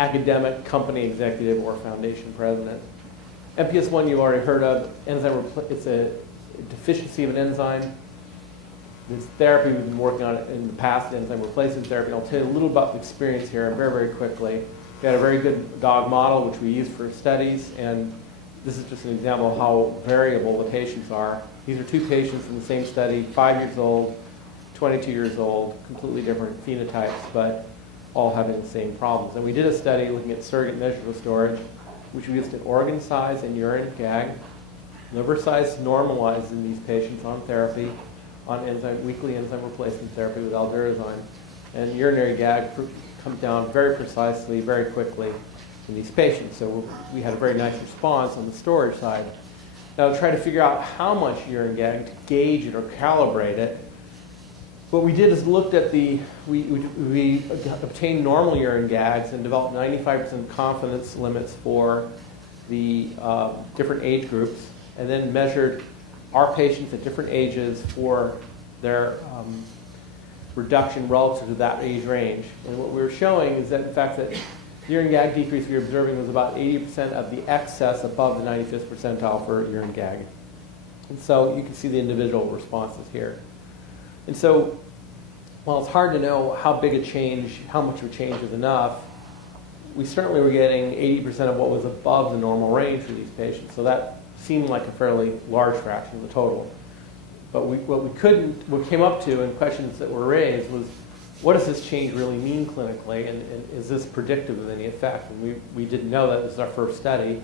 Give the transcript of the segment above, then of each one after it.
academic company executive or foundation president. MPS I you've already heard of. It's a deficiency of an enzyme. This therapy we've been working on in the past, enzyme replacement therapy. And I'll tell you a little about the experience here very, very quickly. We had a very good dog model, which we used for studies, and this is just an example of how variable the patients are. These are two patients in the same study, 5 years old, 22 years old, completely different phenotypes, but all having the same problems. And we did a study looking at surrogate measures of storage, which we used an organ size and urine GAG. Liver size normalized in these patients on therapy, on weekly enzyme replacement therapy with aldosterone. And urinary GAG comes down very precisely, very quickly in these patients. So we had a very nice response on the storage side. Now to try to figure out how much urine GAG to gauge it or calibrate it, what we did is looked at we obtained normal urine GAGs and developed 95% confidence limits for the different age groups, and then measured our patients at different ages for their reduction relative to that age range. And what we were showing is that, in fact, that the urine GAG decrease we were observing was about 80% of the excess above the 95th percentile for urine GAG. And so you can see the individual responses here. And so, while it's hard to know how big a change, how much of a change is enough, we certainly were getting 80% of what was above the normal range for these patients. So that seemed like a fairly large fraction of the total. But what came up to, and questions that were raised, was what does this change really mean clinically, and is this predictive of any effect? And we didn't know that. This was our first study.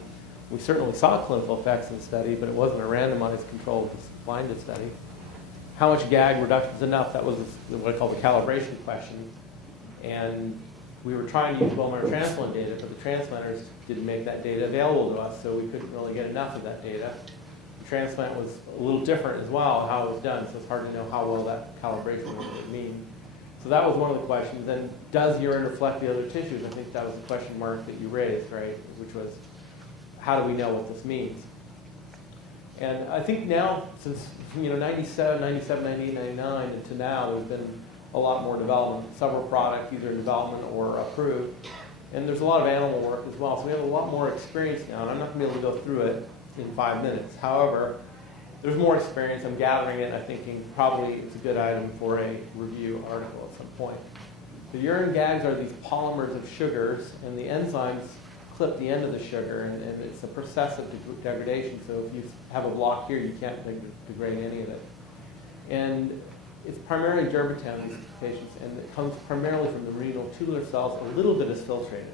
We certainly saw clinical effects in the study, but it wasn't a randomized controlled blinded study. How much GAG reduction is enough? That was what I call the calibration question. And we were trying to use bone marrow transplant data, but the transplanters didn't make that data available to us, so we couldn't really get enough of that data. The transplant was a little different as well, how it was done, so it's hard to know how well that calibration would mean. So that was one of the questions. Then, does urine reflect the other tissues? I think that was the question mark that you raised, right? Which was, how do we know what this means? And I think now, since 97, 98, 99, and to now, there's been a lot more development. Several products either in development or approved. And there's a lot of animal work as well. So we have a lot more experience now. And I'm not going to be able to go through it in 5 minutes. However, there's more experience. I'm gathering it. I'm thinking probably it's a good item for a review article at some point. The urine GAGs are these polymers of sugars, and the enzymes clip the end of the sugar, and it's a process of degradation. So if you have a block here, you can't degrade any of it. And it's primarily germatown in these patients, and it comes primarily from the renal tubular cells. A little bit is filtrated,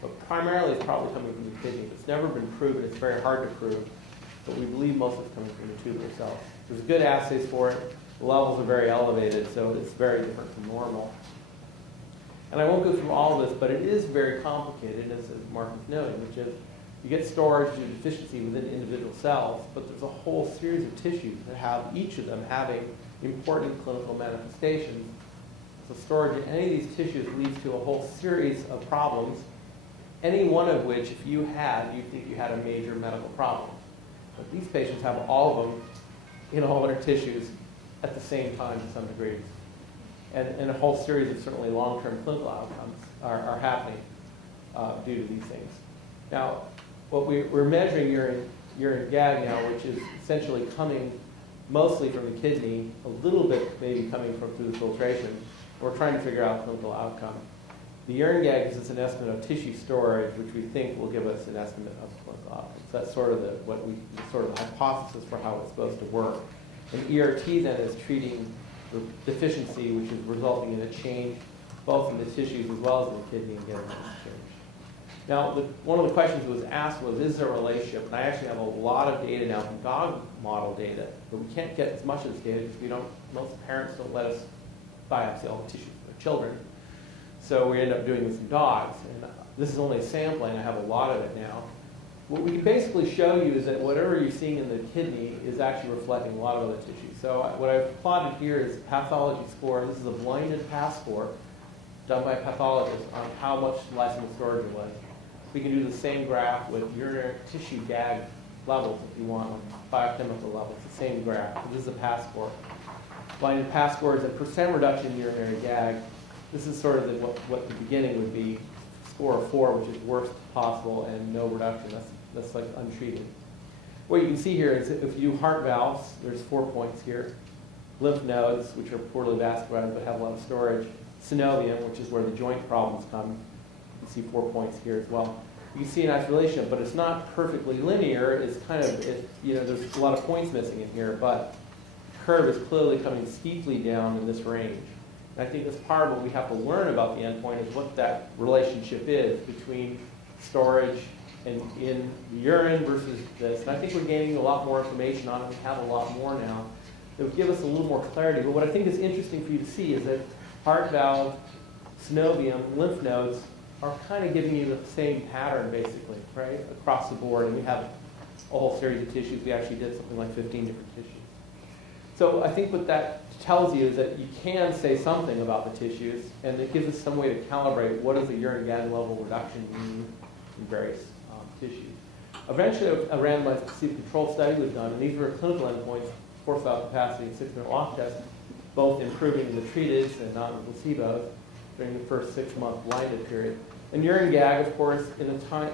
but primarily it's probably coming from the kidney. It's never been proven. It's very hard to prove, but we believe most of it's coming from the tubular cells. There's good assays for it. The levels are very elevated, so it's very different from normal. And I won't go through all of this, but it is very complicated, as Mark was noting, which is you get storage and deficiency within individual cells, but there's a whole series of tissues that have each of them having important clinical manifestations. So storage in any of these tissues leads to a whole series of problems, any one of which, if you think you had a major medical problem. But these patients have all of them in all their tissues at the same time to some degree. And a whole series of certainly long-term clinical outcomes are happening due to these things. Now, what we're measuring urine GAG now, which is essentially coming mostly from the kidney, a little bit maybe coming from through the filtration. We're trying to figure out clinical outcome. The urine GAG is an estimate of tissue storage, which we think will give us an estimate of clinical outcomes. So that's sort of the hypothesis for how it's supposed to work. And ERT then is treating the deficiency, which is resulting in a change both in the tissues as well as in the kidney, and getting that change. Now, one of the questions that was asked was, is there a relationship? And I actually have a lot of data now from dog model data, but we can't get as much of this data because most parents don't let us biopsy all the tissues for their children. So we end up doing this in dogs. And this is only a sampling. I have a lot of it now. What we can basically show you is that whatever you're seeing in the kidney is actually reflecting a lot of other tissues. So what I've plotted here is pathology score. This is a blinded path score done by a pathologist on how much lysosomal storage it was. We can do the same graph with urinary tissue GAG levels if you want, biochemical levels, the same graph. So this is a path score. Blinded path score is a percent reduction in urinary GAG. This is sort of what the beginning would be. score of 4, which is worst possible, and no reduction. That's like untreated. What you can see here is if you do heart valves, there's 4 points here. Lymph nodes, which are poorly vascularized but have a lot of storage. Synovium, which is where the joint problems come. You can see 4 points here as well. You can see a nice relationship, but it's not perfectly linear. It's kind of, there's a lot of points missing in here, but the curve is clearly coming steeply down in this range. And I think that's part of what we have to learn about the endpoint is what that relationship is between storage and in the urine versus this. And I think we're gaining a lot more information on it. We have a lot more now that would give us a little more clarity. But what I think is interesting for you to see is that heart valve, synovium, lymph nodes are kind of giving you the same pattern, basically, right, across the board. And we have a whole series of tissues. We actually did something like 15 different tissues. So I think what that tells you is that you can say something about the tissues, and it gives us some way to calibrate what does the urine GAG level reduction mean in various tissues. Eventually, a randomized placebo-controlled study was done, and these were clinical endpoints, forced valve capacity and 6-minute walk test, both improving in the treated and not in the placebos during the first 6-month blinded period. And urine GAG, of course, in the time,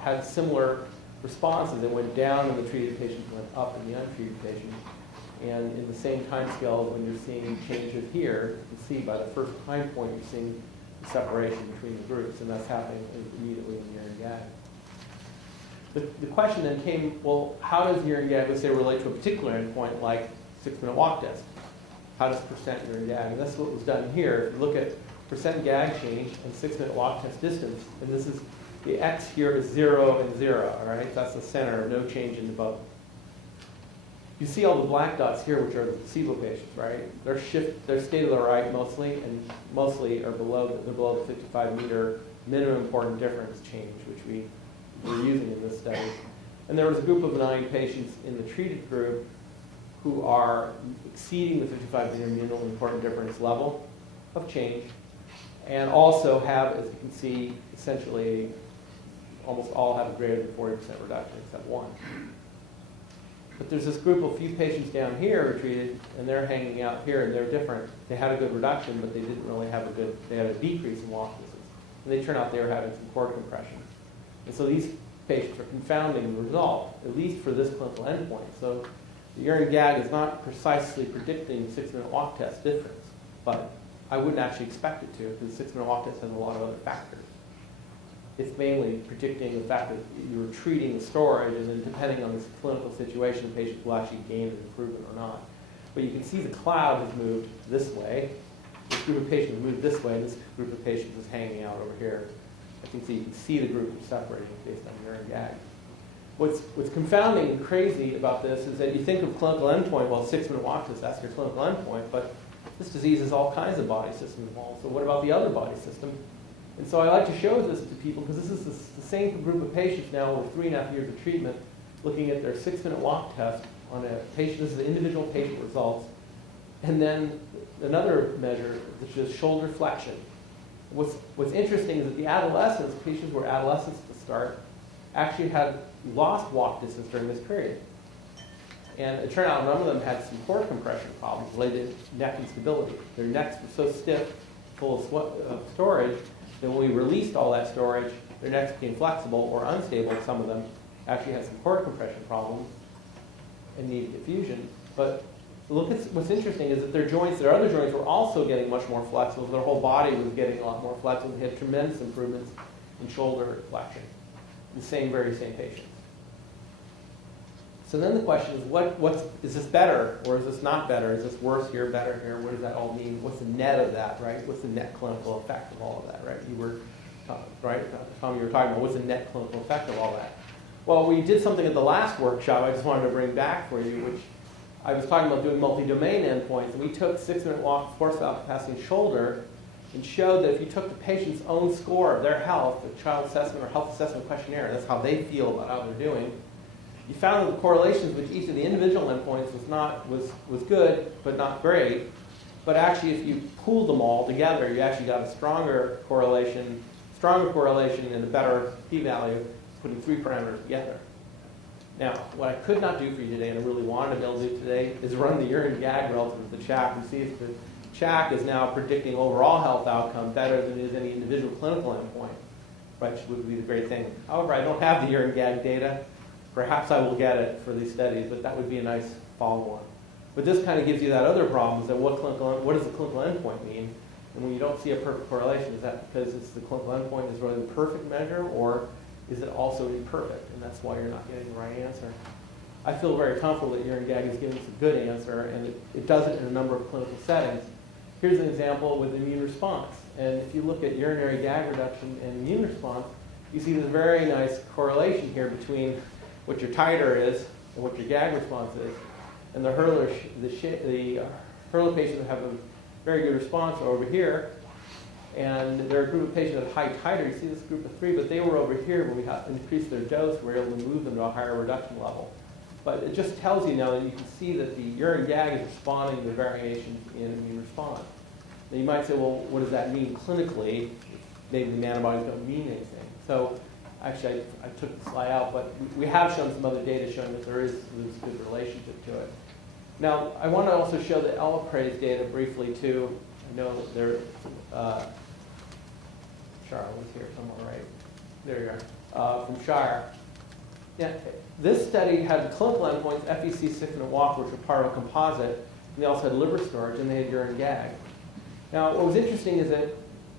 had similar responses. It went down in the treated patients, went up in the untreated patients. And in the same time scale, when you're seeing changes here, you can see by the first time point, you're seeing the separation between the groups, and that's happening immediately in urine GAG. The question then came, well, how does urine GAG, let's say, relate to a particular endpoint like 6-minute walk test? How does percent urine GAG? And that's what was done here. If you look at percent GAG change and 6-minute walk test distance, and this is, the X here is 0 and 0, all right? That's the center, no change in the both. You see all the black dots here, which are the placebo patients, right? They're stay to the right mostly, and mostly are below the 55-meter minimum important difference change, which we were using in this study. And there was a group of 9 patients in the treated group who are exceeding the 55-meter minimum important difference level of change, and also have, as you can see, essentially almost all have a greater than 40% reduction except one. But there's this group of few patients down here who are treated, and they're hanging out here, and they're different. They had a good reduction, but they didn't really have they had a decrease in walk distance. And they turn out they were having some cord compression. And so these patients are confounding the result, at least for this clinical endpoint. So the urine GAG is not precisely predicting 6-minute walk test difference, but I wouldn't actually expect it to, because the 6-minute walk test has a lot of other factors. It's mainly predicting the fact that you're treating the storage, and then depending on the clinical situation, patients will actually gain an improvement or not. But you can see the cloud has moved this way. This group of patients moved this way, and this group of patients is hanging out over here. You can see the group separating based on urine GAG. What's confounding and crazy about this is that you think of clinical endpoint, well, 6-minute walk test, that's your clinical endpoint, but this disease has all kinds of body systems involved. So what about the other body system? And so I like to show this to people because this is the same group of patients now over 3.5 years of treatment looking at their 6-minute walk test on a patient. This is the individual patient results. And then another measure, which is shoulder flexion. What's interesting is that the adolescents, patients who were adolescents to start, actually had lost walk distance during this period. And it turned out none of them had some cord compression problems related to neck instability. Their necks were so stiff, full of storage, that when we released all that storage, their necks became flexible or unstable. Some of them actually had some cord compression problems and needed diffusion. But look at what's interesting is that their other joints were also getting much more flexible. Their whole body was getting a lot more flexible. They had tremendous improvements in shoulder flexion. The very same patients. So then the question is, is this better or is this not better? Is this worse here, better here? What does that all mean? What's the net of that, right? What's the net clinical effect of all of that, right? You were, right, Tom, you were talking about what's the net clinical effect of all that? Well, we did something at the last workshop I just wanted to bring back for you, which I was talking about doing multi-domain endpoints, and we took 6-minute walk, forced valve capacity, and shoulder, and showed that if you took the patient's own score of their health, the child assessment or health assessment questionnaire, that's how they feel about how they're doing, you found that the correlations with each of the individual endpoints was good, but not great. But actually, if you pooled them all together, you actually got a stronger correlation and a better p-value, putting 3 parameters together. Now, what I could not do for you today, and I really wanted to be able to do today, is run the urine GAG relative to the CHAC and see if the CHAC is now predicting overall health outcome better than it is any individual clinical endpoint. which would be the great thing. However, I don't have the urine GAG data. Perhaps I will get it for these studies, but that would be a nice follow-on. But this kind of gives you that other problem, is that what does the clinical endpoint mean? And when you don't see a perfect correlation, is that because it's the clinical endpoint is really the perfect measure, or is it also imperfect? And that's why you're not getting the right answer. I feel very comfortable that urine GAG is giving us a good answer, and it does it in a number of clinical settings. Here's an example with immune response. And if you look at urinary GAG reduction and immune response, you see this very nice correlation here between what your titer is and what your GAG response is. And the hurler patients have a very good response over here. And there are a group of patients at high titer. You see this group of 3, but they were over here when we increased their dose. We were able to move them to a higher reduction level. But it just tells you now that you can see that the urine GAG is responding to the variation in immune response. Now you might say, well, what does that mean clinically? Maybe the antibodies don't mean anything. So actually, I took the slide out, but we have shown some other data showing that there is this good relationship to it. Now, I want to also show the Elaprase data briefly, too. I know that there, Shire was here somewhere, right? There you are, from Shire. Yeah, this study had clinical endpoints, FEC, 6-minute walk, which were part of a composite, and they also had liver storage, and they had urine GAG. Now, what was interesting is that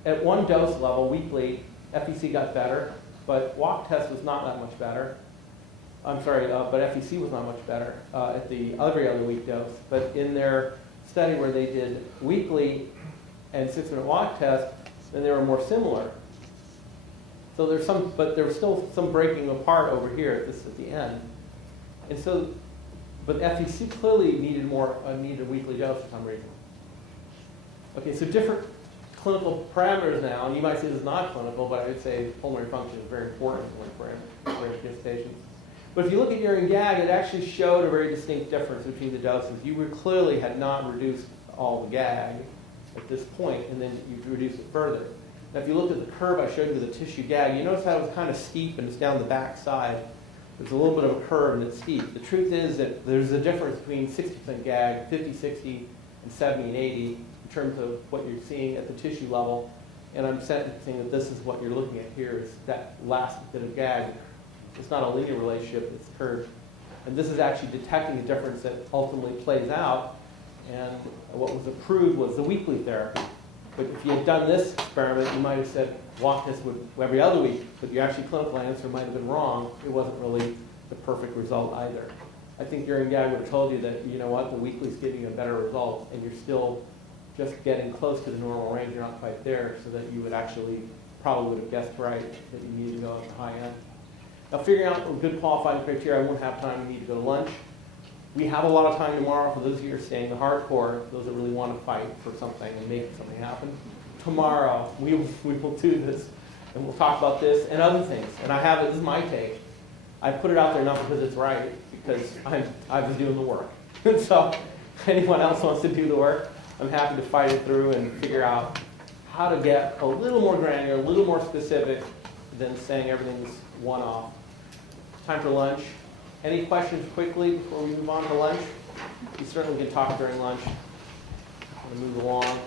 at one dose level, weekly, FEC got better, but walk test was not that much better. I'm sorry, but FEC was not much better at the every other week dose. But in their study where they did weekly and 6-minute walk test, then they were more similar. So there's some, but there was still some breaking apart over here at the end. And so, but FEC clearly needed needed a weekly dose for some reason. Okay, so different clinical parameters now, and you might say this is not clinical, but I would say pulmonary function is very important for these patients. But if you look at urine GAG, it actually showed a very distinct difference between the doses. You clearly had not reduced all the GAG at this point, and then you reduced it further. Now, if you look at the curve I showed you, the tissue GAG, you notice how it was kind of steep and it's down the back side. There's a little bit of a curve and it's steep. The truth is that there's a difference between 60% GAG, 50, 60, and 70 and 80 in terms of what you're seeing at the tissue level. And I'm saying that this is what you're looking at here, is that last bit of GAG. It's not a linear relationship, it's curved. And this is actually detecting a difference that ultimately plays out. And what was approved was the weekly therapy. But if you had done this experiment, you might have said walk test every other week, but your actually clinical answer might have been wrong. It wasn't really the perfect result either. I think urine GAG would have told you that, you know what, the weekly is giving you a better result, and you're still just getting close to the normal range. You're not quite there, so that you would actually probably would have guessed right that you need to go at the high end. Now, figuring out a good qualifying criteria, I won't have time. We need to go to lunch. We have a lot of time tomorrow for those of you who are staying the hardcore, those that really want to fight for something and make something happen. Tomorrow, we will do this, and we'll talk about this and other things. And I have it, this is my take. I put it out there not because it's right, because I was doing the work. So if anyone else wants to do the work, I'm happy to fight it through and figure out how to get a little more granular, a little more specific than saying everything's one-off. Time for lunch. Any questions quickly before we move on to lunch? You certainly can talk during lunch. I'm going to move along.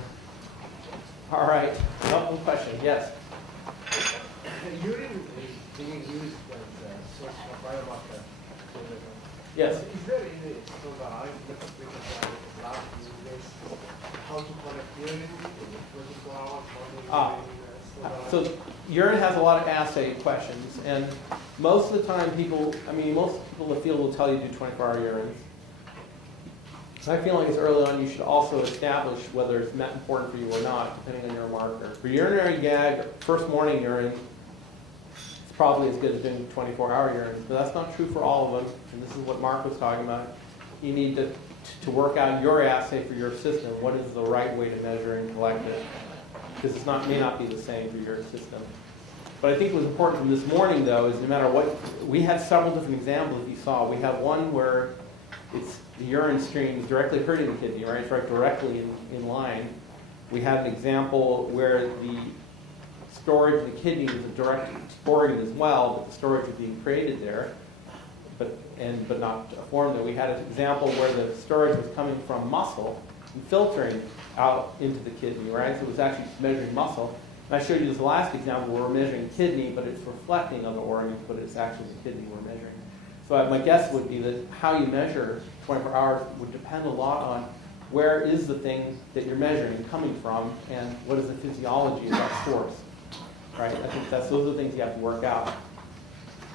All right. No question. Yes? Urine is being used as a source of biomarker. Yes. Is there any sort of lab use how to collect urine in 24 hours? So urine has a lot of assay questions, and most of the time most people in the field will tell you to do 24-hour urines. I feel like it's early on you should also establish whether it's important for you or not, depending on your marker. For urinary GAG, first morning urine, it's probably as good as doing 24-hour urines, but that's not true for all of them, and this is what Mark was talking about. You need to work out your assay for your system. What is the right way to measure and collect it? Because it may not be the same for your system. But I think what was important from this morning, though, is no matter what, we had several different examples that you saw. We have one where the urine stream is directly hurting the kidney, right? It's right directly in line. We had an example where the storage of the kidney was a direct organ as well, but the storage was being created there, but not formed there. We had an example where the storage was coming from muscle and filtering out into the kidney, right? So it was actually measuring muscle. And I showed you this last example where we're measuring kidney, but it's reflecting other organs, but it's actually the kidney we're measuring. So my guess would be that how you measure 24 hours would depend a lot on where is the thing that you're measuring coming from, and what is the physiology of that source, right? I think those are the things you have to work out.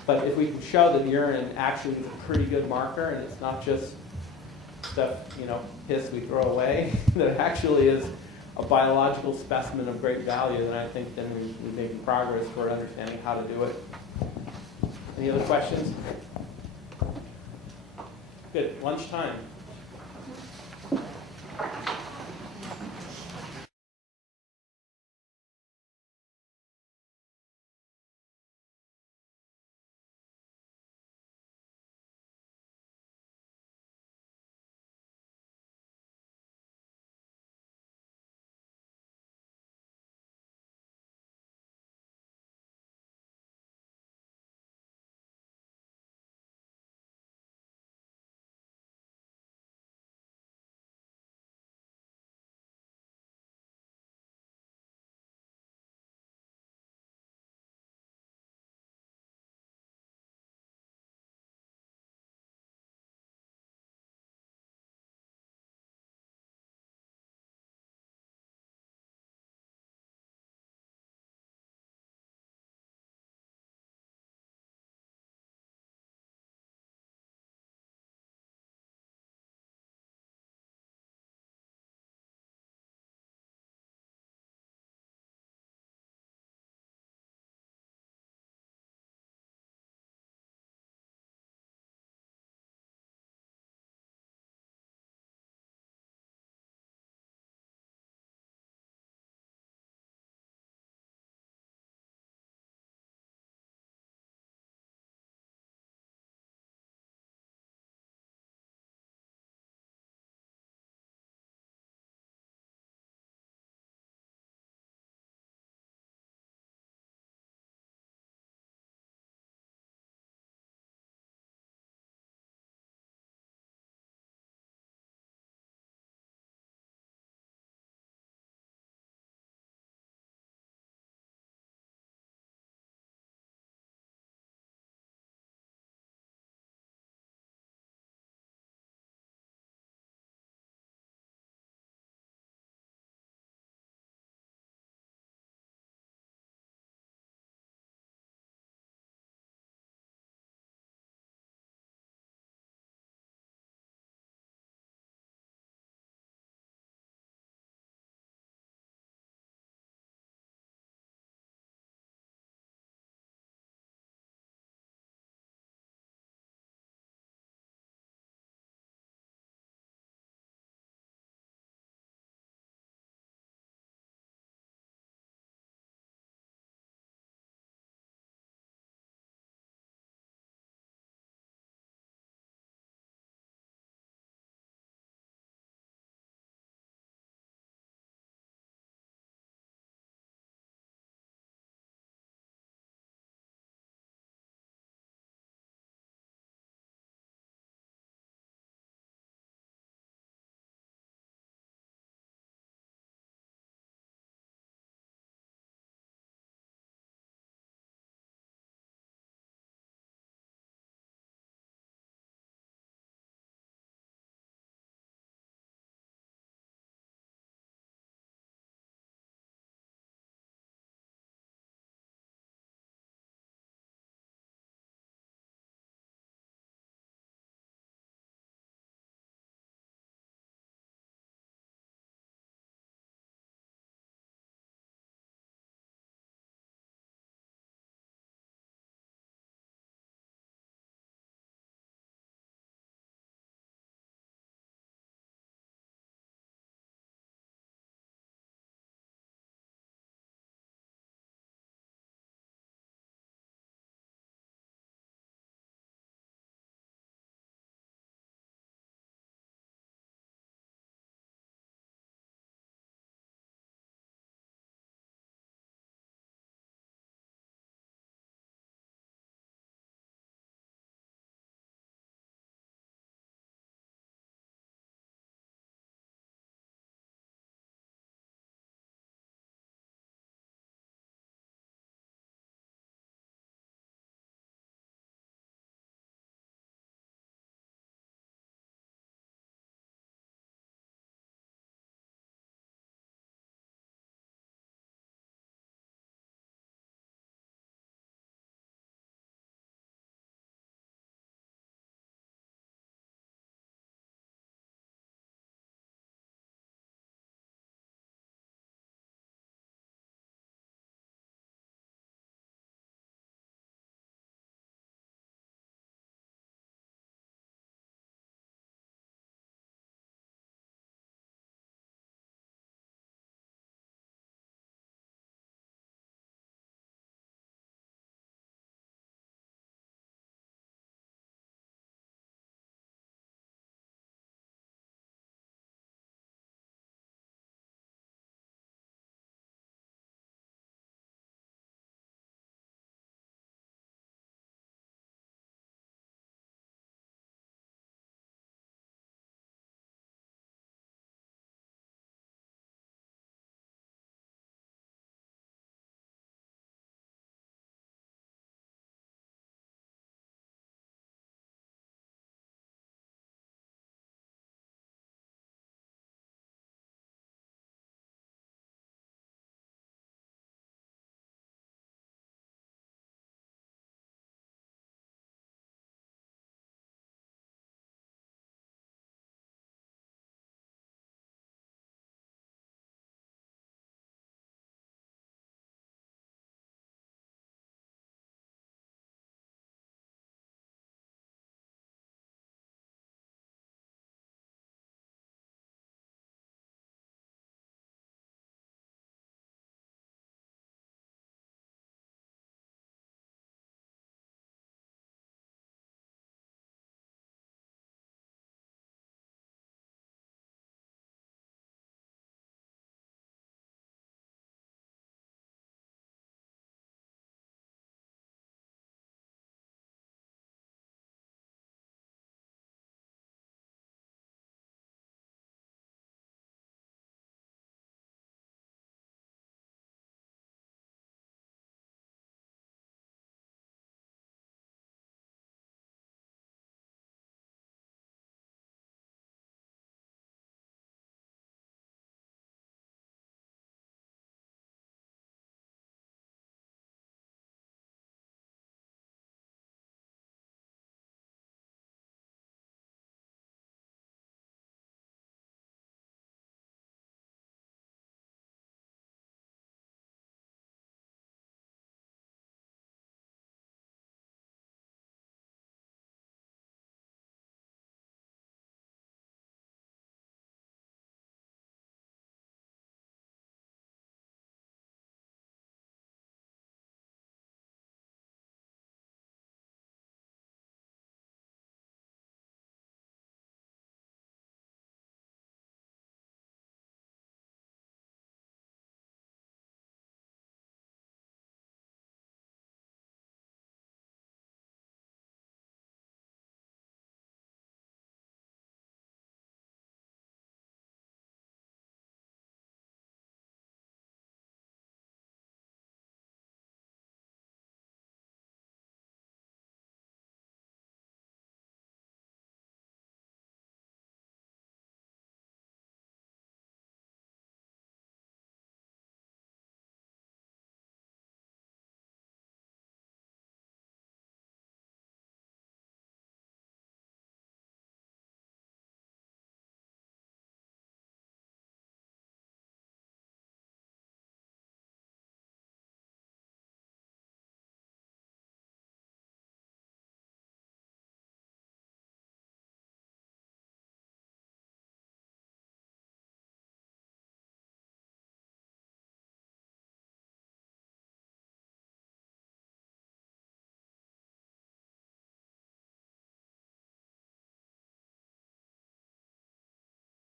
But if we can show that urine actually is a pretty good marker, and it's not just stuff, piss we throw away, that it actually is a biological specimen of great value, then I think then we make progress toward understanding how to do it. Any other questions? Good, lunchtime.